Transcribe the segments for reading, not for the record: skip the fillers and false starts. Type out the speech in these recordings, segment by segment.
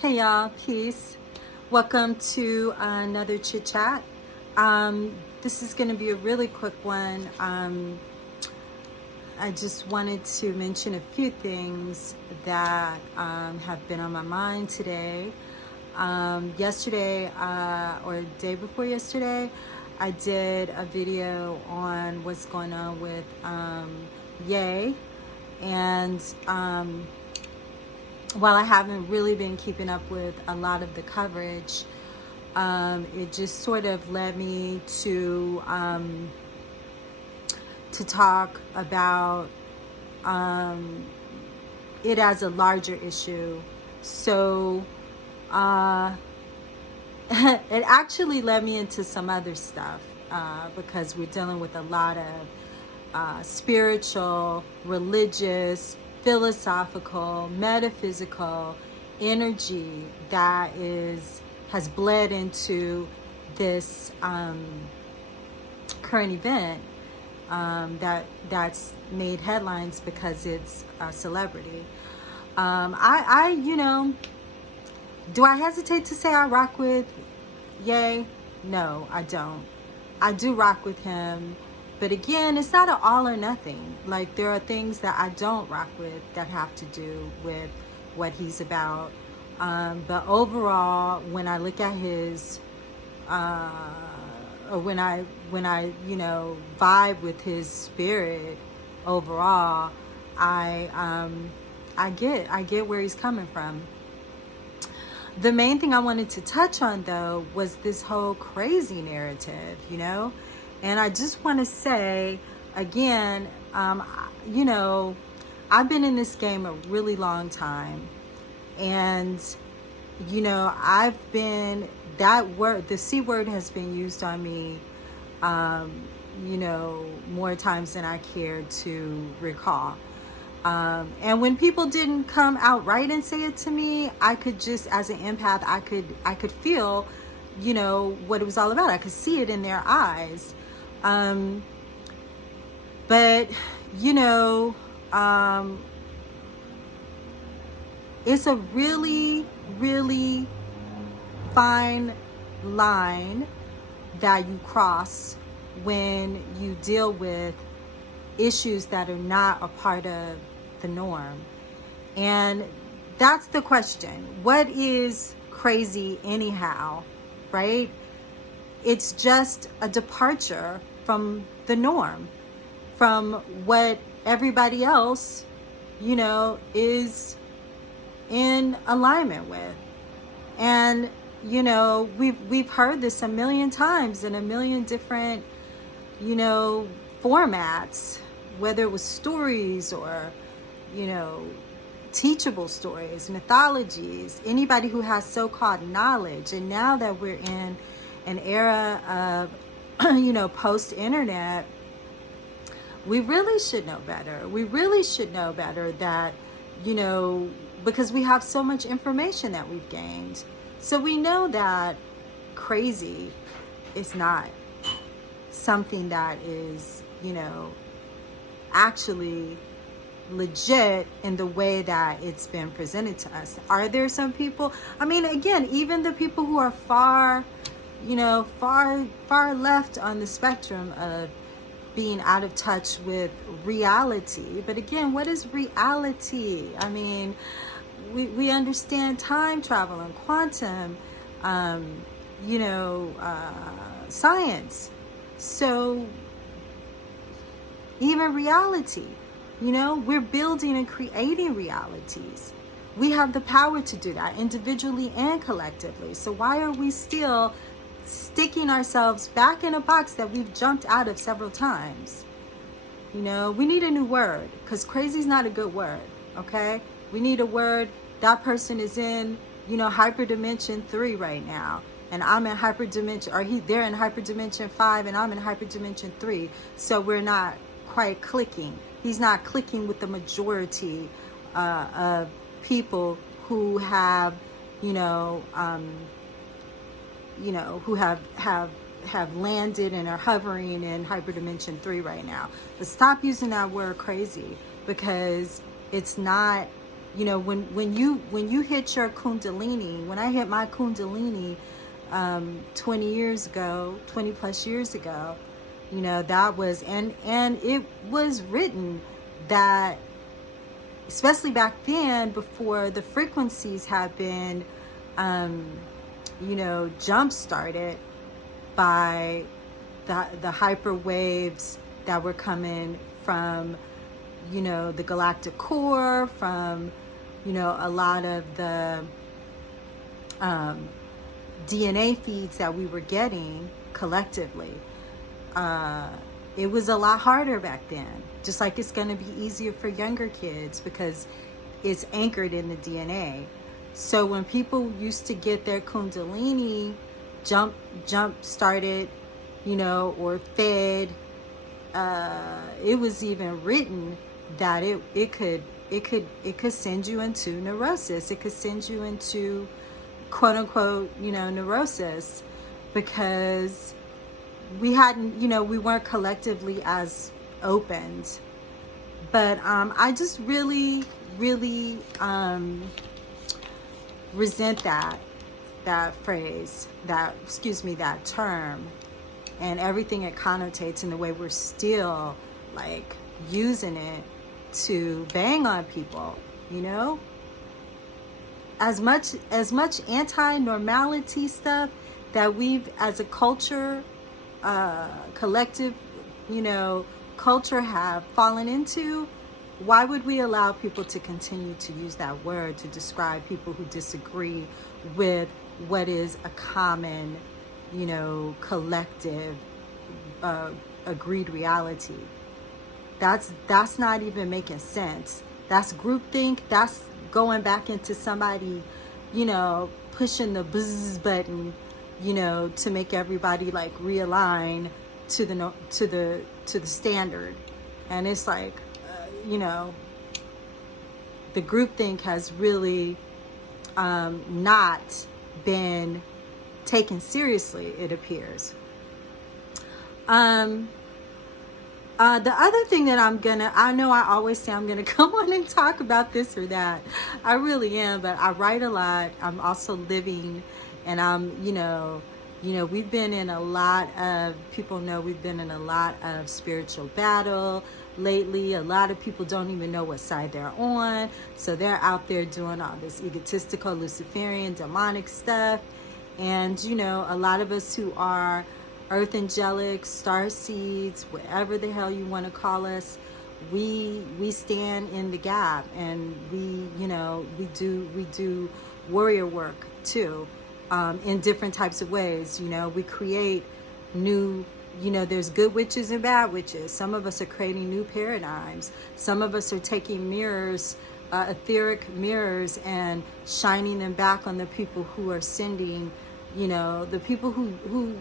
Hey y'all, peace. Welcome to another chit chat. This is going to be a really quick one. I just wanted to mention a few things that have been on my mind today. Yesterday, or day before yesterday, I did a video on what's going on with Ye, and while I haven't really been keeping up with a lot of the coverage, it just sort of led me to talk about it as a larger issue. So it actually led me into some other stuff because we're dealing with a lot of spiritual, religious, philosophical, metaphysical energy that has bled into this current event that's made headlines because it's a celebrity. Do I hesitate to say I rock with Ye? No, I don't. I do rock with him. But again, it's not an all or nothing. Like, there are things that I don't rock with that have to do with what he's about. But overall, when I look at his, or when I vibe with his spirit, overall, I get where he's coming from. The main thing I wanted to touch on, though, was this whole crazy narrative, And I just want to say, again, I've been in this game a really long time. And, I've been, that word, the C word has been used on me, more times than I care to recall. And when people didn't come outright and say it to me, I could just, as an empath, I could feel, what it was all about. I could see it in their eyes. But it's a really, really fine line that you cross when you deal with issues that are not a part of the norm. And that's the question. What is crazy anyhow, right? It's just a departure from the norm, from what everybody else, is in alignment with. And, we've heard this a million times in a million different, formats, whether it was stories or, teachable stories, mythologies, anybody who has so-called knowledge. And now that we're in an era of, post-internet, we really should know better. We really should know better that, because we have so much information that we've gained. So we know that crazy is not something that is, actually legit in the way that it's been presented to us. Are there some people, again, even the people who are far left on the spectrum of being out of touch with reality. But again, what is reality? We understand time travel and quantum, science. So even reality, we're building and creating realities. We have the power to do that individually and collectively. So why are we still sticking ourselves back in a box that we've jumped out of several times? We need a new word, because crazy is not a good word. Okay, we need a word. That person is in hyperdimension 3 right now, and I'm in hyperdimension, or they're in hyperdimension 5 and I'm in hyperdimension 3. So we're not quite clicking. He's not clicking with the majority of people who have who have landed and are hovering in hyperdimension 3 right now. But stop using that word crazy, because it's not You know, when you hit your kundalini, when I hit my kundalini 20 plus years ago, you know, that was, and it was written that, especially back then, before the frequencies had been, you know, jump started by the hyper waves that were coming from, you know, the galactic core, from, you know, a lot of the DNA feeds that we were getting collectively. It was a lot harder back then, just like it's going to be easier for younger kids because it's anchored in the DNA. So when people used to get their kundalini jump started, you know, or fed, it was even written that it could send you into neurosis. It could send you into, quote unquote, you know, neurosis, because we hadn't, you know, we weren't collectively as opened. But I just really resent that phrase, that term, and everything it connotates, in the way we're still like using it to bang on people, you know? As much anti-normality stuff that we've, as a culture, collective, you know, culture, have fallen into, why would we allow people to continue to use that word to describe people who disagree with what is a common, you know, collective, agreed reality? That's not even making sense. That's groupthink. That's going back into somebody, you know, pushing the buzz button, you know, to make everybody like realign to the standard. And it's like, you know, the groupthink has really not been taken seriously, it appears. The other thing that I know I always say I'm gonna come on and talk about this or that. I really am, but I write a lot. I'm also living, and I'm, you know, we've been in a lot of, people know we've been in a lot of spiritual battle lately. A lot of people don't even know what side they're on. So they're out there doing all this egotistical, Luciferian, demonic stuff. And, you know, a lot of us who are earth angelic, star seeds, whatever the hell you want to call us, we stand in the gap, and we, you know, we do warrior work too, in different types of ways. You know, we create new, you know, there's good witches and bad witches. Some of us are creating new paradigms. Some of us are taking mirrors, etheric mirrors, and shining them back on the people who are sending, you know, the people who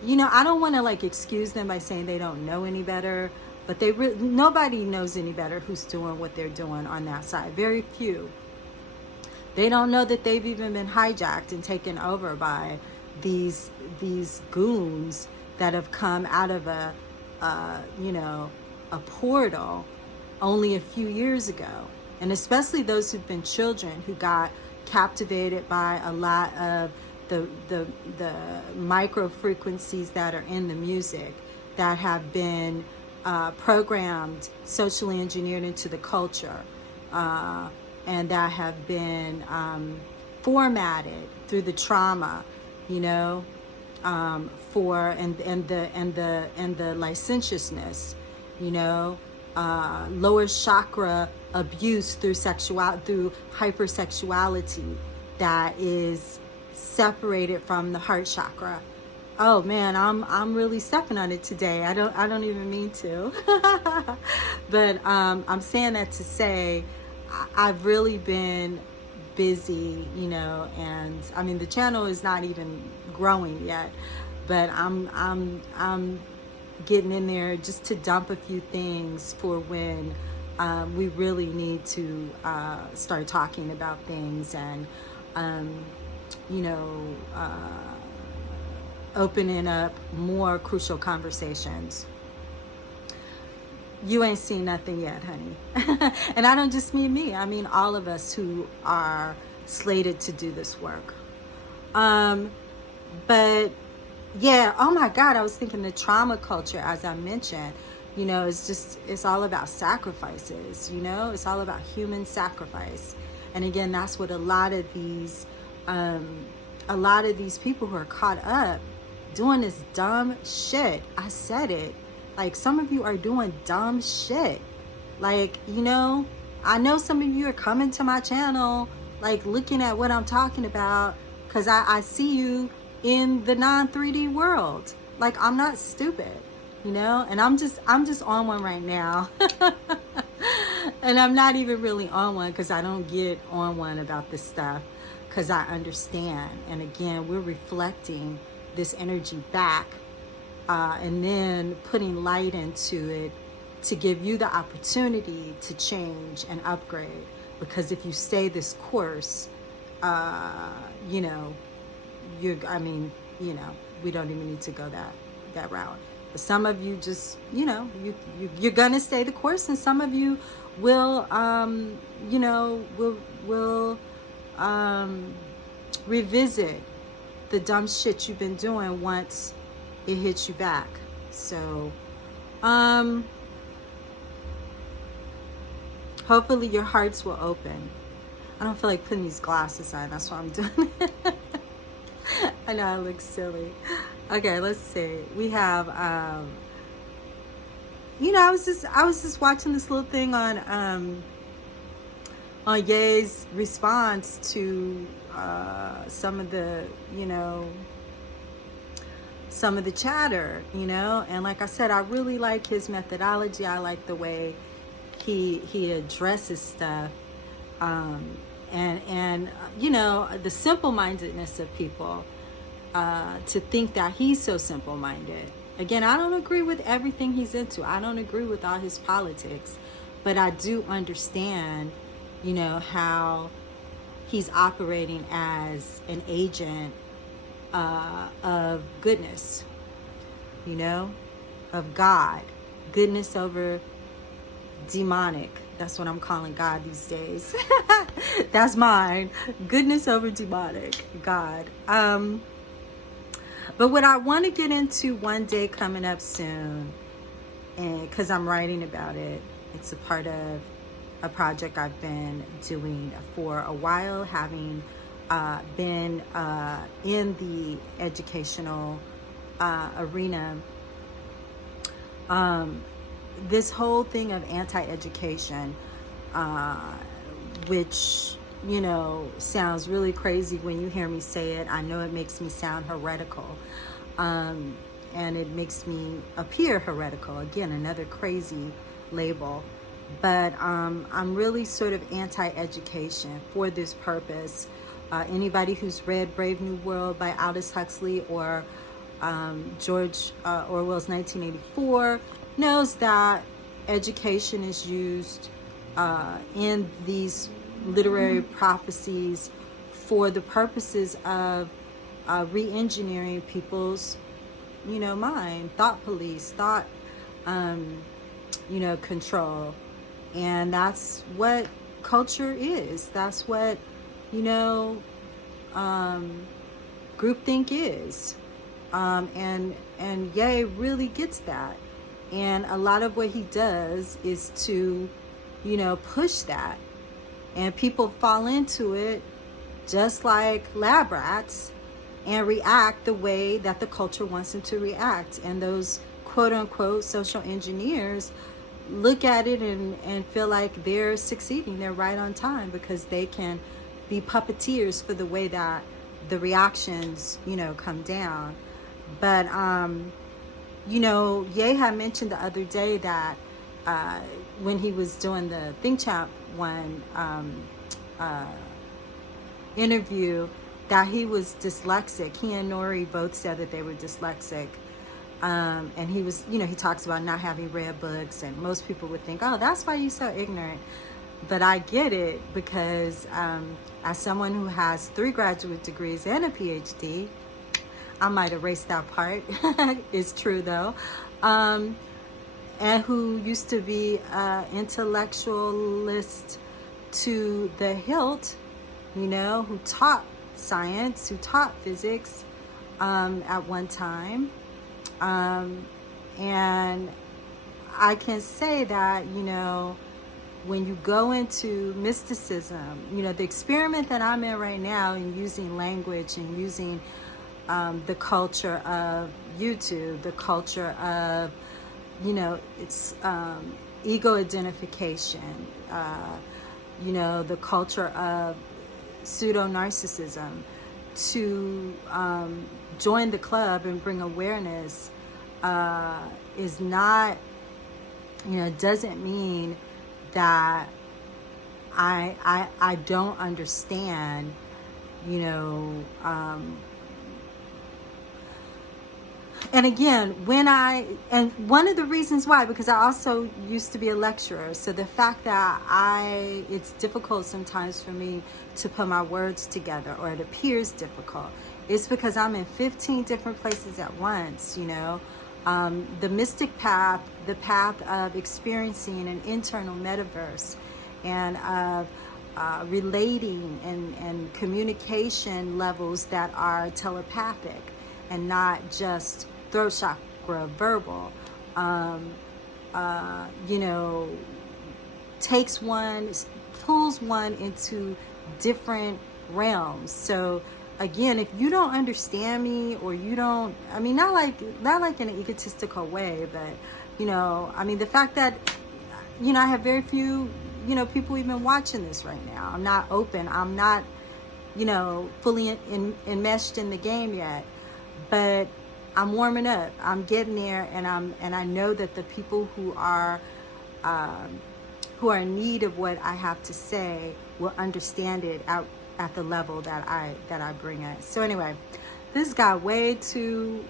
you know, I don't want to like excuse them by saying they don't know any better, but nobody knows any better who's doing what they're doing on that side. Very few. They don't know that they've even been hijacked and taken over by these goons that have come out of a you know, a portal only a few years ago. And especially those who've been children who got captivated by a lot of the micro frequencies that are in the music, that have been programmed, socially engineered into the culture, and that have been formatted through the trauma, you know, for and the licentiousness, you know, lower chakra abuse through hypersexuality that is separated from the heart chakra. Oh man, I'm really stepping on it today. I don't even mean to. But I'm saying that to say I've really been busy, you know, and I mean the channel is not even growing yet, but I'm getting in there just to dump a few things for when we really need to start talking about things, and you know, opening up more crucial conversations. you ain't seen nothing yet, honey. And I don't just mean me. I mean all of us who are slated to do this work. But yeah, oh my God, I was thinking the trauma culture, as I mentioned, you know, it's all about sacrifices, you know, it's all about human sacrifice. And again, that's what a lot of these people who are caught up doing this dumb shit. I said it. Like, some of you are doing dumb shit. Like, you know, I know some of you are coming to my channel, like looking at what I'm talking about, because I see you in the non-3D world. Like, I'm not stupid, you know, and I'm just on one right now. And I'm not even really on one because I don't get on one about this stuff, because I understand. And again, we're reflecting this energy back, and then putting light into it to give you the opportunity to change and upgrade. Because if you stay this course, you know, I mean, you know, we don't even need to go that route. But some of you just, you know, you're gonna stay the course, and some of you will, you know, will revisit the dumb shit you've been doing once it hits you back. So, hopefully your hearts will open. I don't feel like putting these glasses on. That's why I'm doing it. I know I look silly. Okay, let's see. We have, you know, I was just watching this little thing on Ye's response to some of the, you know, some of the chatter, you know, and like I said, I really like his methodology. I like the way he addresses stuff, and you know, the simple-mindedness of people, to think that he's so simple-minded. Again, I don't agree with everything he's into. I don't agree with all his politics, but I do understand, you know, how he's operating as an agent of goodness, you know, of God, goodness over demonic. That's what I'm calling God these days. That's mine. Goodness over demonic, God. But what I want to get into one day coming up soon, and because I'm writing about it, it's a part of a project I've been doing for a while, having been in the educational arena. This whole thing of anti-education, which, you know, sounds really crazy when you hear me say it. I know it makes me sound heretical, and it makes me appear heretical. Again, another crazy label. But I'm really sort of anti-education for this purpose. Anybody who's read Brave New World by Aldous Huxley, or George Orwell's 1984, knows that education is used in these literary prophecies for the purposes of re-engineering people's, you know, mind, thought police, thought, you know, control. And that's what culture is. That's what, you know, groupthink is. And Ye really gets that. And a lot of what he does is to, you know, push that. And people fall into it just like lab rats and react the way that the culture wants them to react. And those quote unquote social engineers look at it and feel like they're succeeding. They're right on time because they can be puppeteers for the way that the reactions, you know, come down. But, you know, Ye had mentioned the other day that when he was doing the Think Champ one interview, that he was dyslexic. He and Nori both said that they were dyslexic. And he was, you know, he talks about not having read books, and most people would think, oh, that's why you're so ignorant. But I get it, because as someone who has 3 graduate degrees and a PhD, I might erase that part. It's true though. and who used to be an intellectualist to the hilt, you know, who taught science, who taught physics at one time. And I can say that, you know, when you go into mysticism, you know, the experiment that I'm in right now in using language and using the culture of YouTube, the culture of, you know, it's ego identification, you know, the culture of pseudo-narcissism, to join the club and bring awareness is not, you know, doesn't mean that I don't understand, you know, and again, and one of the reasons why, because I also used to be a lecturer, so the fact that it's difficult sometimes for me to put my words together, or it appears difficult, it's because I'm in 15 different places at once, you know. The mystic path, the path of experiencing an internal metaverse, and of relating and communication levels that are telepathic and not just throat chakra verbal, you know, pulls one into different realms. So again, if you don't understand me, or you don't, I mean, not like in an egotistical way, but, you know, I mean, the fact that, you know, I have very few, you know, people even watching this right now. I'm not open. I'm not, you know, fully enmeshed in the game yet, but I'm warming up. I'm getting there, and I know that the people who are in need of what I have to say will understand it at the level that I bring it. So anyway, this got way too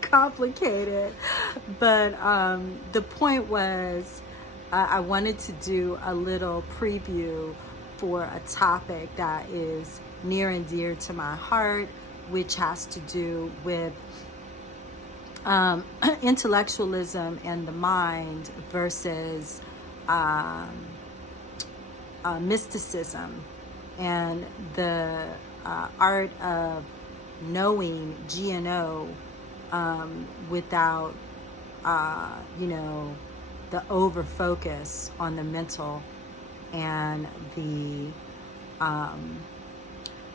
complicated, but the point was, I wanted to do a little preview for a topic that is near and dear to my heart, which has to do with intellectualism and the mind versus mysticism and the art of knowing, GNO, without you know, the over focus on the mental and the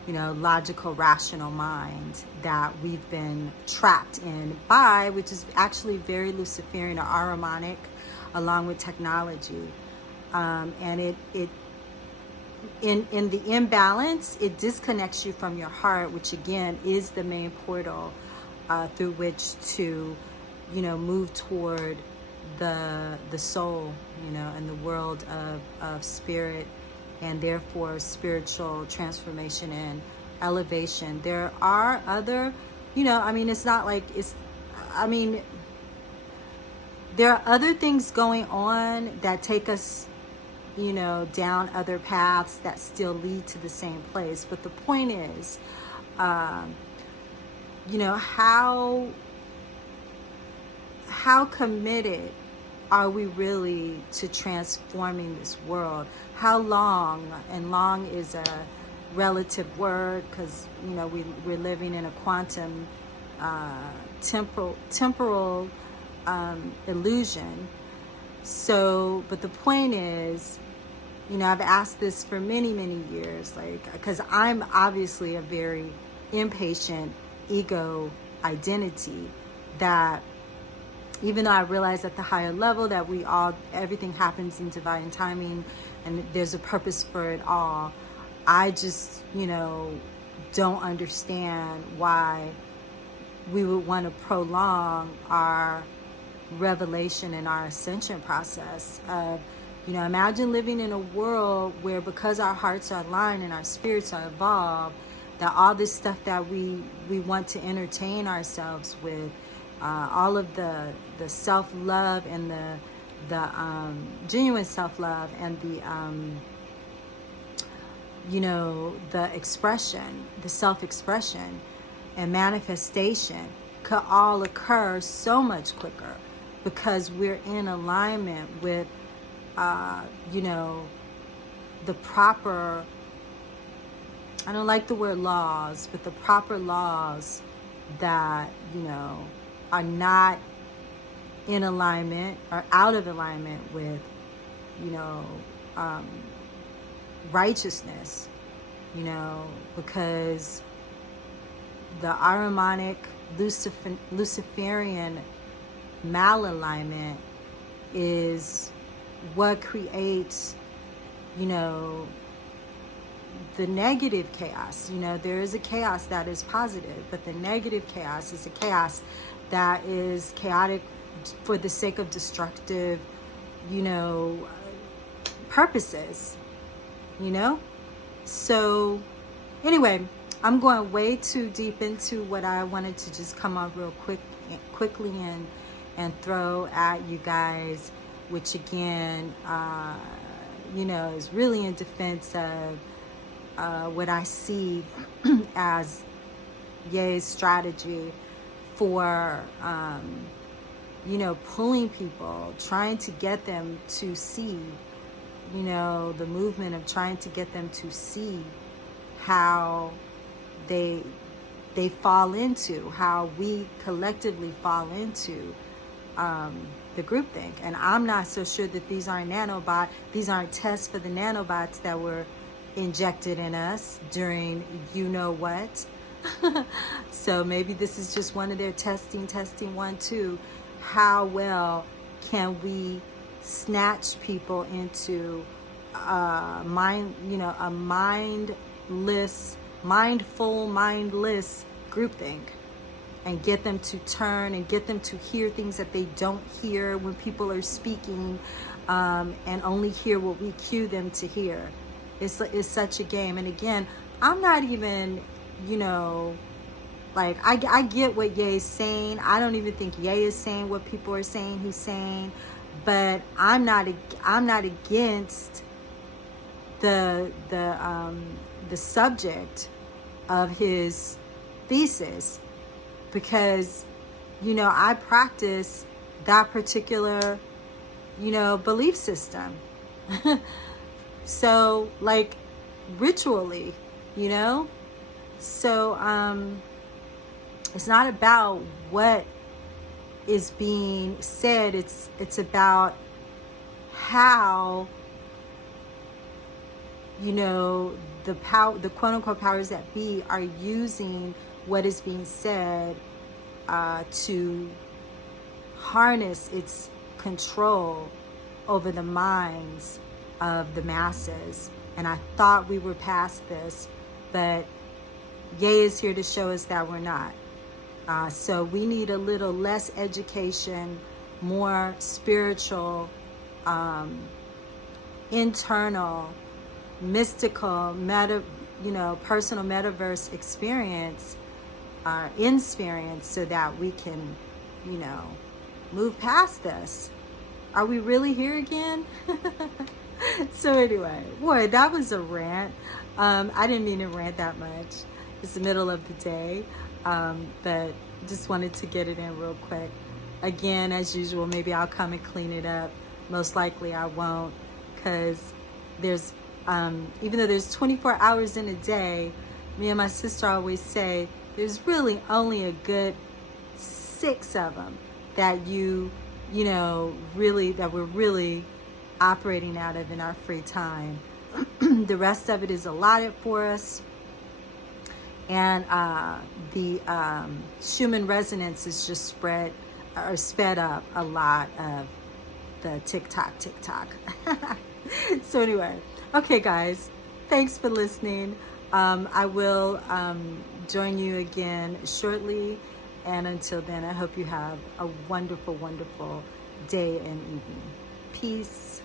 you know, logical, rational mind that we've been trapped in by, which is actually very Luciferian or Ahrimanic, along with technology. And it in the imbalance, it disconnects you from your heart, which again is the main portal through which to, you know, move toward the soul, you know, and the world of spirit, and therefore spiritual transformation and elevation. There are other, you know, I mean, it's not like it's, I mean, there are other things going on that take us, you know, down other paths that still lead to the same place. But the point is, you know, how committed are we really to transforming this world? How long, and long is a relative word, because, you know, we're living in a quantum temporal illusion. So, but the point is, you know, I've asked this for many years, like, because I'm obviously a very impatient ego identity, that even though I realize at the higher level that everything happens in divine timing and there's a purpose for it all, I just, you know, don't understand why we would want to prolong our revelation and our ascension process of, you know, imagine living in a world where, because our hearts are aligned and our spirits are evolved, that all this stuff that we want to entertain ourselves with, all of the self-love and the genuine self-love and the you know, the expression, the self-expression and manifestation could all occur so much quicker because we're in alignment with, you know, the proper, I don't like the word laws, but the proper laws that, you know, are not in alignment or out of alignment with, you know, righteousness, you know, because the Ahrimanic Luciferian malalignment is what creates, you know, the negative chaos. You know, there is a chaos that is positive, but the negative chaos is a chaos that is chaotic for the sake of destructive, you know, purposes, you know? So anyway, I'm going way too deep into what I wanted to just come on real quickly and throw at you guys, which again, you know, is really in defense of what I see as Ye's strategy for, you know, pulling people, trying to get them to see, you know, the movement of trying to get them to see how they fall into, how we collectively fall into the groupthink. And I'm not so sure that these aren't these aren't tests for the nanobots that were injected in us during you know what. So maybe this is just one of their testing 1, 2. How well can we snatch people into a mindless groupthink, and get them to turn and get them to hear things that they don't hear when people are speaking, and only hear what we cue them to hear. It's such a game. And again, I'm not even, you know, like, I get what Ye is saying. I don't even think Ye is saying what people are saying he's saying, but I'm not against the subject of his thesis, because, you know, I practice that particular, you know, belief system. So, like, ritually, you know? So, it's not about what is being said. It's about how, you know, the quote unquote powers that be are using what is being said to harness its control over the minds of the masses. And I thought we were past this, but Ye is here to show us that we're not. So we need a little less education, more spiritual, internal, mystical, personal metaverse experience, so that we can, you know, move past this. Are we really here again? So anyway, boy, that was a rant. I didn't mean to rant that much. It's the middle of the day, but just wanted to get it in real quick. Again, as usual, maybe I'll come and clean it up. Most likely I won't, because there's, even though there's 24 hours in a day, me and my sister always say there's really only a good 6 of them that you know, really, that we're really operating out of in our free time. The rest of it is allotted for us. And the Schumann resonance is just sped up a lot of the tick-tock. So anyway, okay guys, thanks for listening. I will join you again shortly. And until then, I hope you have a wonderful, wonderful day and evening. Peace.